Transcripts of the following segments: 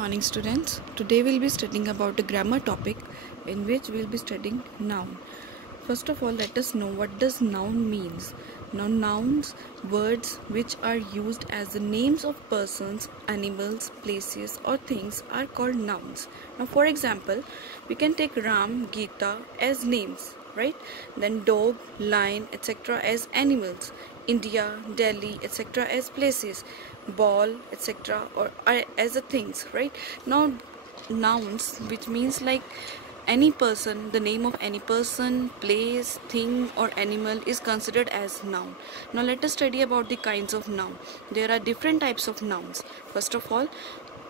Morning students, today we'll be studying about a grammar topic in which we'll be studying noun. First of all, let us know what does noun means. Now nouns, words which are used as the names of persons, animals, places or things are called nouns. Now for example, we can take Ram, Geeta as names, right? Then dog, lion, etc. as animals, India, Delhi, etc. as places, ball, etc. or as a things, right? Now nouns, which means like any person, the name of any person, place, thing or animal is considered as noun. Now let us study about the kinds of noun. There are different types of nouns. First of all,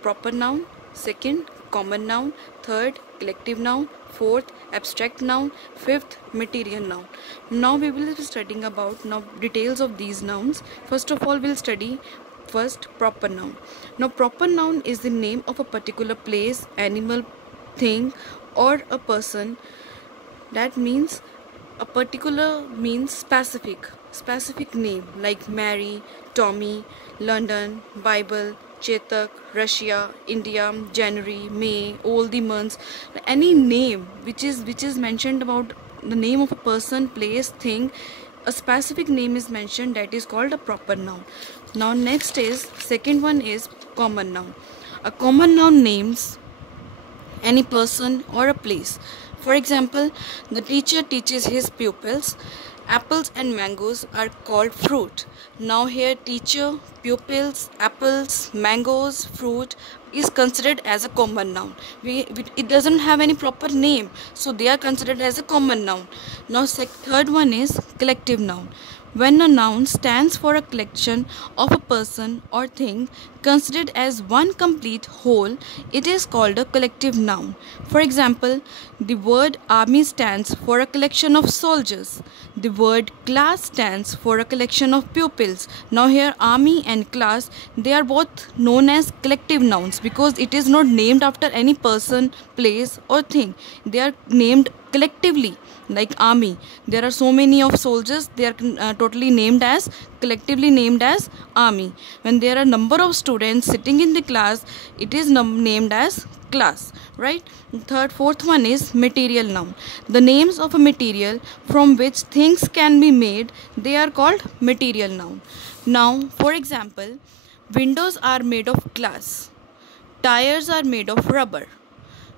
proper noun. Second, common noun. Third, collective noun. Fourth, abstract noun. Fifth, material noun. Now we will be studying about details of these nouns. First of all, we'll study first proper noun. Now proper noun is the name of a particular place, animal, thing or a person. That means a particular means specific name like Mary, Tommy, London, Bible, Chetak, Russia, India, January, May, all the months. Any name which is mentioned about the name of a person, place, thing, a specific name is mentioned, that is called a proper noun. Now next is second one is common noun. A common noun names any person or a place. For example, the teacher teaches his pupils. Apples and mangoes are called fruit. Now here teacher, pupils, apples, mangoes, fruit is considered as a common noun. It doesn't have any proper name, so they are considered as a common noun. Now third one is collective noun. When a noun stands for a collection of a person or thing considered as one complete whole, it is called a collective noun. For example, the word army stands for a collection of soldiers. The word class stands for a collection of pupils. Now here army and class, they are both known as collective nouns because it is not named after any person, place or thing. They are named collectively. Like army, there are so many of soldiers, they are collectively named as army. When there are number of students sitting in the class, it is named as class, right? Fourth one is material noun. The names of a material from which things can be made, they are called material noun. Now for example, windows are made of glass, tires are made of rubber,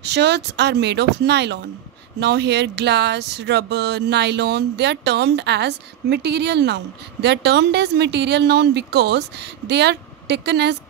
shirts are made of nylon. Now here glass, rubber, nylon, they are termed as material noun. They are termed as material noun because they are taken as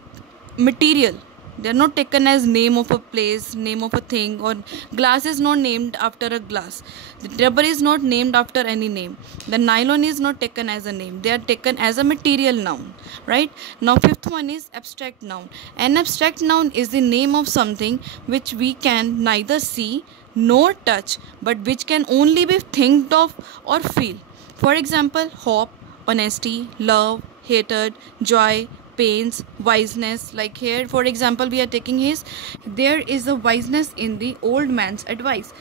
material. They are not taken as name of a place, name of a thing, or glass is not named after a glass. The rubber is not named after any name. The nylon is not taken as a name. They are taken as a material noun, right? Now fifth one is abstract noun. An abstract noun is the name of something which we can neither see nor touch, but which can only be think of or feel. For example, hope, honesty, love, hatred, joy, pains, wiseness. Like here for example, we are taking there is a wiseness in the old man's advice.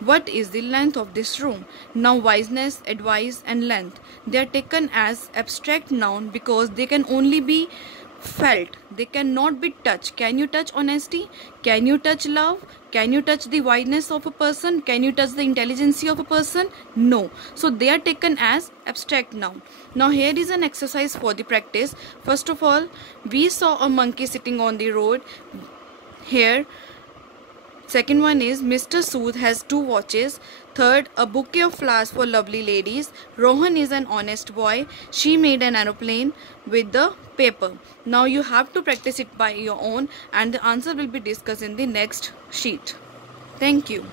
What is the length of this room? Now wiseness, advice and length, they are taken as abstract noun because they can only be felt, they cannot be touched. Can you touch honesty? Can you touch love? Can you touch the wideness of a person? Can you touch the intelligence of a person? No. So they are taken as abstract noun. Now here is an exercise for the practice. First of all, we saw a monkey sitting on the road. Here second one is Mr. Sood has 2 watches. Third, a bouquet of flowers for lovely ladies. Rohan is an honest boy. She made an aeroplane with the paper. Now you have to practice it by your own and the answer will be discussed in the next sheet. Thank you.